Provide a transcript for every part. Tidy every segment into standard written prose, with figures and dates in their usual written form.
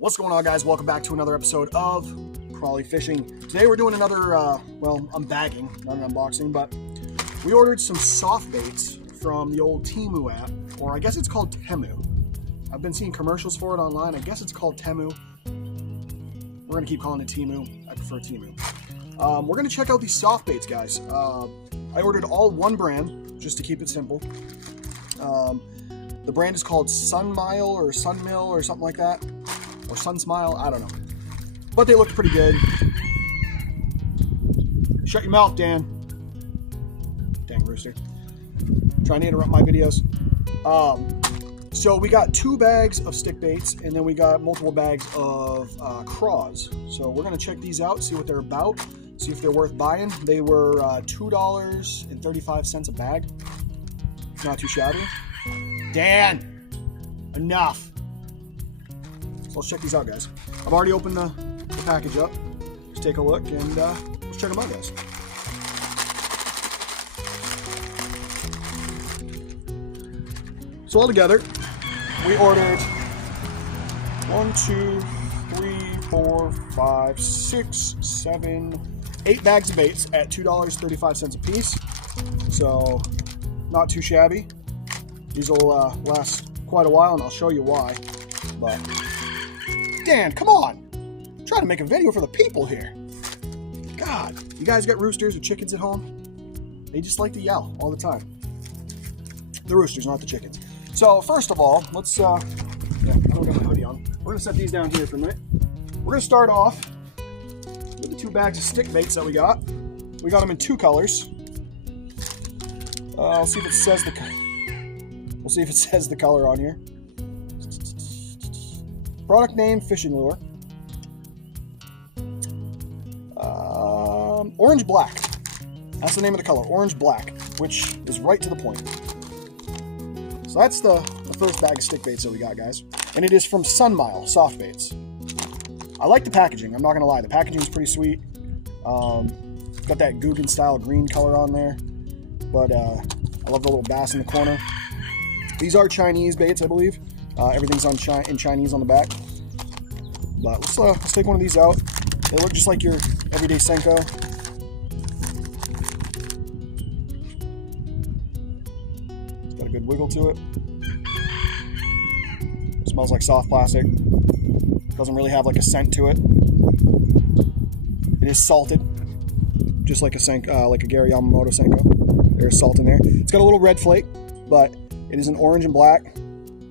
What's going on, guys? Welcome back to another episode of Crawly Fishing. Today we're doing another, I'm bagging, not an unboxing, but we ordered some soft baits from the old Temu app, or I guess it's called Temu. I've been seeing commercials for it online. I guess it's called Temu. We're going to keep calling it Temu. I prefer Temu. We're going to check out these soft baits, guys. I ordered all one brand, just to keep it simple. The brand is called Sunmile or Sunmill or something like that. Or Sunsmile, I don't know. But they looked pretty good. Shut your mouth, Dan. Dang rooster. Trying to interrupt my videos. So we got 2 bags of stick baits, and then we got multiple bags of craws. So we're going to check these out, see what they're about, see if they're worth buying. They were $2.35 a bag. Not too shabby. Dan! Enough! So let's check these out, guys. I've already opened the package up. Let's take a look and let's check them out, guys. So all together, we ordered 1, 2, 3, 4, 5, 6, 7, 8 bags of baits at $2.35 a piece. So not too shabby. These will last quite a while, and I'll show you why. But Dan, come on! I'm trying to make a video for the people here. God, you guys got roosters or chickens at home? They just like to yell all the time. The roosters, not the chickens. So first of all, let's I don't got my hoodie on. We're gonna set these down here for a minute. We're gonna start off with the 2 bags of stick baits that we got. We got them in 2 colors. I'll see if it says the color. We'll see if it says the color on here. Product name, fishing lure. Orange black. That's the name of the color, orange black, which is right to the point. So that's the first bag of stick baits that we got, guys. And it is from Sunmile soft baits. I like the packaging, I'm not gonna lie. The packaging is pretty sweet. Got that Guggen style green color on there. But I love the little bass in the corner. These are Chinese baits, I believe. Everything's in Chinese on the back. But let's take one of these out. They look just like your everyday Senko. It's got a good wiggle to it. Smells like soft plastic. Doesn't really have like a scent to it. It is salted, just like a Senko, like a Gary Yamamoto Senko. There's salt in there. It's got a little red flake, but it is an orange and black.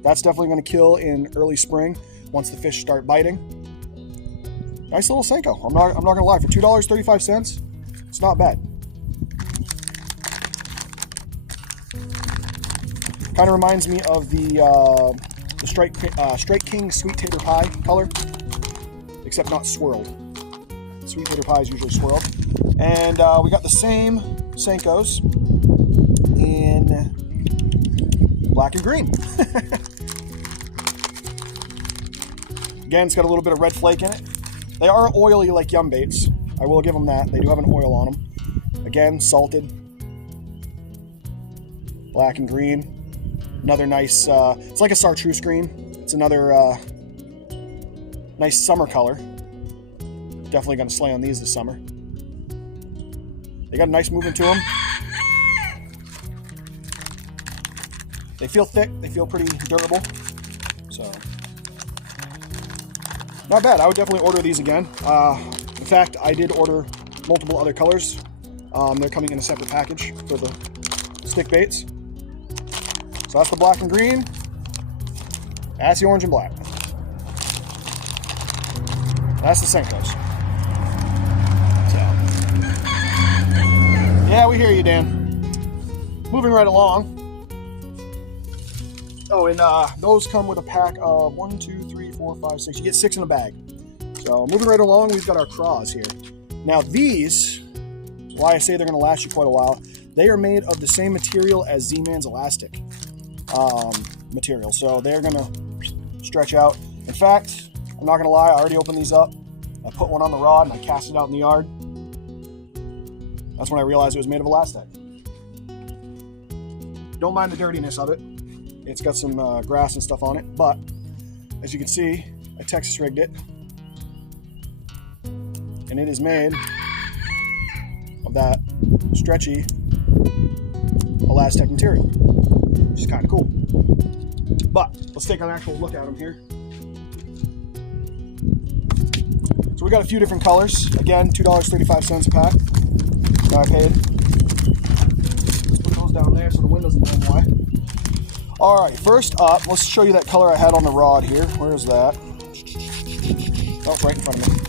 That's definitely going to kill in early spring once the fish start biting. Nice little Senko. I'm not going to lie. For $2.35, it's not bad. Kind of reminds me of the Strike King Sweet Tater Pie color, except not swirled. Sweet Tater Pie is usually swirled. And we got the same Senkos in black and green. Again, it's got a little bit of red flake in it. They are oily like yum baits. I will give them that. They do have an oil on them. Again, salted. Black and green. Another nice, it's like a chartreuse green. It's another nice summer color. Definitely going to slay on these this summer. They got a nice movement to them. They feel thick, they feel pretty durable, so not bad. I would definitely order these again. In fact, I did order multiple other colors. They're coming in a separate package for the stick baits. So that's the black and green. That's the orange and black. That's the Senkos. So, yeah, we hear you, Dan. Moving right along. Oh, and those come with a pack of 1, 2, 3, 4, 5, 6. You get 6 in a bag. So moving right along, we've got our craws here. Now these, why I say they're going to last you quite a while, they are made of the same material as Z-Man's elastic material. So they're going to stretch out. In fact, I'm not going to lie, I already opened these up. I put one on the rod and I cast it out in the yard. That's when I realized it was made of elastic. Don't mind the dirtiness of it. It's got some grass and stuff on it, but as you can see, I Texas rigged it. And it is made of that stretchy Elastec material, which is kind of cool. But let's take an actual look at them here. So we got a few different colors. Again, $2.35 a pack. I paid. Let's put those down there so the wind doesn't blow them away. All right, first up, let's show you that color I had on the rod here. Where is that? Oh, it's right in front of me.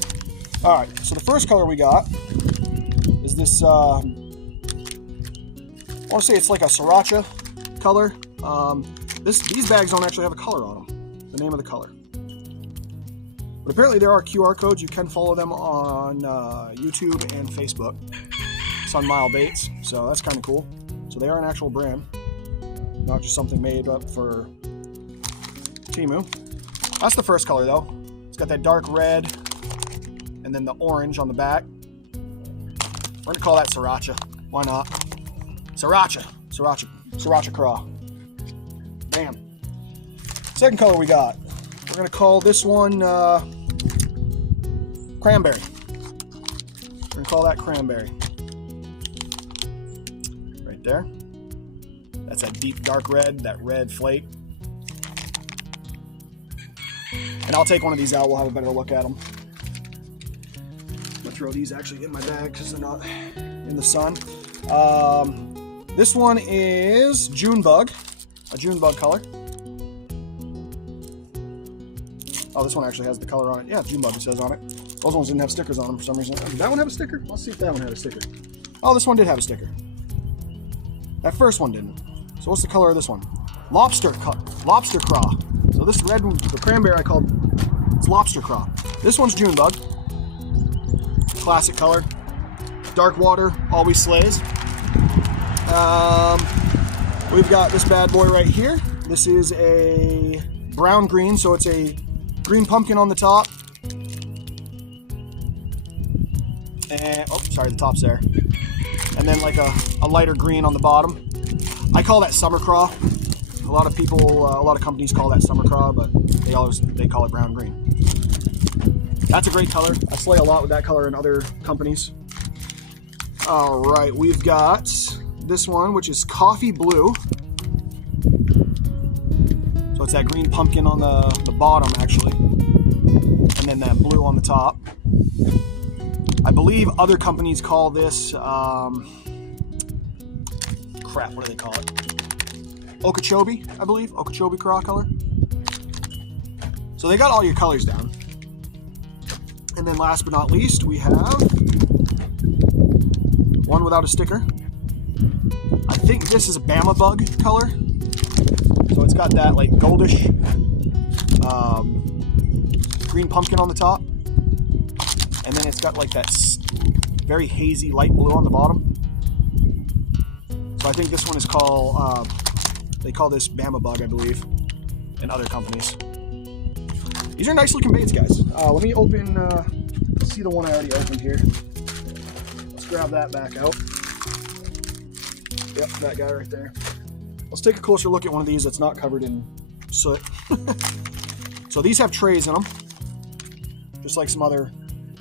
All right, so the first color we got is this, I want to say it's like a sriracha color. These bags don't actually have a color on them, the name of the color. But apparently there are QR codes. You can follow them on YouTube and Facebook. Sunmile Baits, so that's kind of cool. So they are an actual brand, not just something made up for Temu. That's the first color though. It's got that dark red and then the orange on the back. We're gonna call that sriracha. Why not? Sriracha craw. Bam. Second color we got. We're gonna call this one cranberry. We're gonna call that cranberry. Right there. That's that deep dark red, that red flake. And I'll take one of these out. We'll have a better look at them. I'm gonna throw these actually in my bag because they're not in the sun. This one is June Bug, a June Bug color. Oh, this one actually has the color on it. Yeah, June Bug it says on it. Those ones didn't have stickers on them for some reason. Did that one have a sticker? Let's see if that one had a sticker. Oh, this one did have a sticker. That first one didn't. So what's the color of this one? Lobster craw. So this red one, the cranberry I called, it's lobster craw. This one's June Bug. Classic color. Dark water, always slays. We've got this bad boy right here. This is a brown green, so it's a green pumpkin on the top. And, oh, sorry, the top's there. And then like a lighter green on the bottom. I call that summer craw. A lot of people, a lot of companies call that summer craw, but they call it brown green. That's a great color. I slay a lot with that color in other companies. All right, we've got this one, which is coffee blue. So it's that green pumpkin on the bottom, actually. And then that blue on the top. I believe other companies call this, crap, what do they call it? Okeechobee, I believe. Okeechobee craw color. So they got all your colors down. And then last but not least, we have one without a sticker. I think this is a Bama Bug color. So it's got that like goldish green pumpkin on the top. And then it's got like that very hazy light blue on the bottom. So I think this one is called, they call this Bama Bug, I believe, in other companies. These are nice looking baits, guys. Let me open, see the one I already opened here. Let's grab that back out. Yep, that guy right there. Let's take a closer look at one of these that's not covered in soot. So these have trays in them, just like some other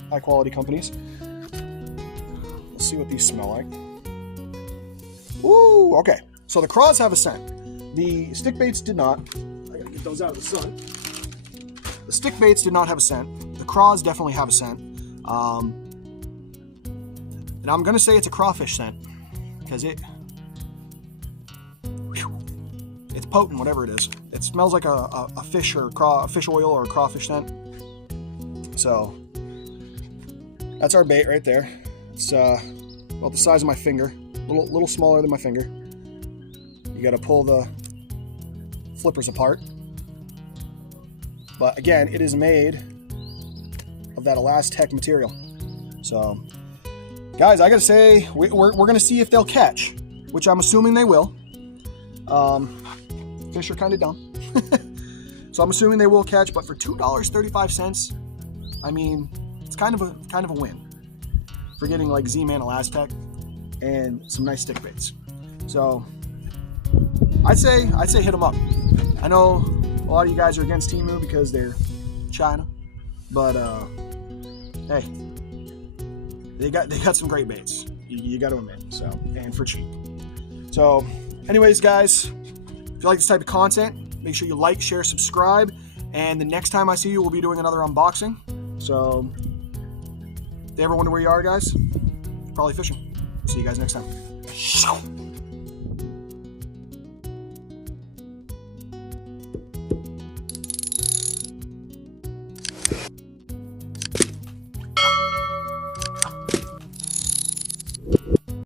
high quality companies. Let's see what these smell like. Ooh, okay. So the craws have a scent. The stick baits did not. I gotta get those out of the sun. The stick baits did not have a scent. The craws definitely have a scent. And I'm gonna say it's a crawfish scent because it's potent, whatever it is. It smells like a fish or fish oil or a crawfish scent. So that's our bait right there. It's about the size of my finger, little smaller than my finger. You got to pull the flippers apart. But again, it is made of that Elastec material. So, guys, I gotta say, we're gonna see if they'll catch, which I'm assuming they will. Fish are kind of dumb, so I'm assuming they will catch. But for $2.35, I mean, it's kind of a win for getting like Z-Man Elastec and some nice stick baits. So I'd say hit them up. I know a lot of you guys are against Temu because they're China. But hey, they got some great baits. You got to admit. So, and for cheap. So, anyways, guys, if you like this type of content, make sure you like, share, subscribe. And the next time I see you, we'll be doing another unboxing. So, if you ever wonder where you are, guys, probably fishing. See you guys next time.